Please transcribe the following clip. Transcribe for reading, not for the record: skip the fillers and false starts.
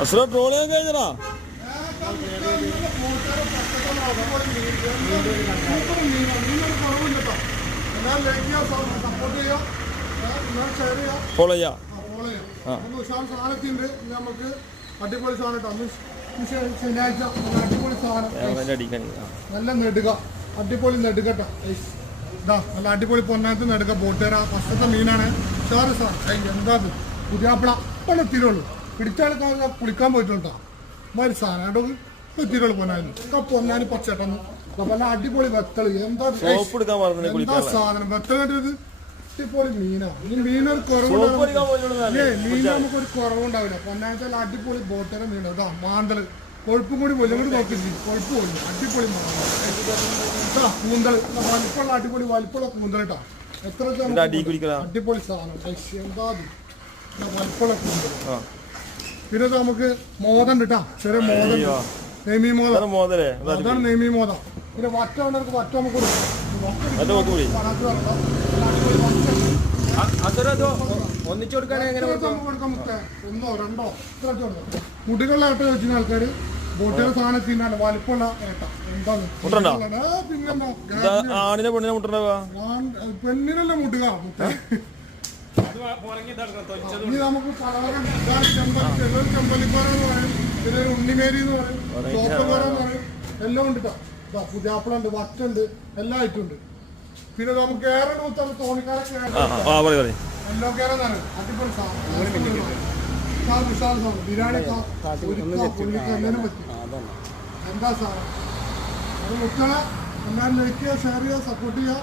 അസുര trawling കഴിഞ്ഞടാ. Follow ചെയ്യാം. സാധനത്തിണ്ട് നമുക്ക് അടിപൊളി സാധനം ശനിയാഴ്ച അടിപൊളി സാധനം നല്ല നെടുക അടിപൊളി നെടുകട്ടോ ഇതാ നല്ല അടിപൊളി പൊന്നാത്ത് നെടുക ബോട്ടേര ഫസ്റ്റത്തെ മീനാണ് ഷാറ് സാർ എന്താ പുതിയാപ്പിള ഇപ്പോൾ എത്തിയിട്ടുള്ളൂ പിടിച്ചാൽ കുളിക്കാൻ പോയിട്ടുണ്ടോ ഒരു സാധനം കേട്ടോ എത്തിയിട്ടുള്ളൂ പൊന്നായിരുന്നു പൊന്നാനി പച്ചട്ടന്ന് നല്ല അടിപൊളി വെത്തള് എന്താ സാധനം വെത്തൽ കണ്ടത് അടിപൊളി മീനാണ് ഈ മീനൊരു കുറവുണ്ടാവില്ല മീൻ നമുക്കൊരു കുറവുണ്ടാവില്ല പൊന്നാഴ്ച അടിപൊളി ബോട്ടേര മീൻ അതാ മാന്തള് കൊഴുപ്പും കൂടി പോലും കൂടി നോക്കിച്ച് കൊഴുപ്പ് പോലും അടിപൊളി മാന്തള കൂന്തള് വലിപ്പമുള്ള അടിപൊളി വലിപ്പമുള്ള കൂന്തൽ കേട്ടോ എത്ര അടിപൊളി സാധനം എന്താ വലിപ്പമുള്ള കൂന്തൽ പിന്നെ നമുക്ക് മോദം കേട്ടാ ചെറിയ മോദം നെയ്മീ മോദം അതാണ് നെയ്മീ മോദം പിന്നെ വറ്റ ഉണ്ടെങ്കിൽ വറ്റ നമുക്ക് ഒന്നിച്ചു കൊടുക്കാണെങ്കിൽ ഒന്നോ രണ്ടോ മുടികളിലായിട്ട് വെച്ചിരുന്ന ആൾക്കാര് ബോട്ടിലെ സാധനം തിന്നാണ് വലിപ്പമുള്ള പെണ്ണിനല്ല മുട്ടുക ഇനി നമുക്ക് പലതരം ചെമ്പലിക്കോര എന്ന് പറയും പിന്നെ ഉണ്ണിമേരി എന്ന് പറയും ചോപ്പക്കോര എന്ന് പറയും എല്ലാം ഉണ്ട് കേട്ടോ പുതിയാപ്പിള ഉണ്ട് വറ്റുണ്ട് എല്ലാ ഐറ്റം ഉണ്ട് പിന്നെ നമുക്ക് ഏറെ തോണിക്കാരൊക്കെ എല്ലോ കേറാന്നാണ് അടിപൊളി സാധനം ബിരിയാണി എന്താ സാധനം അത് മുക്കള എല്ലാവരും ലൈക്ക് ചെയ്യുക ഷെയർ ചെയ്യുക സപ്പോർട്ട് ചെയ്യുക.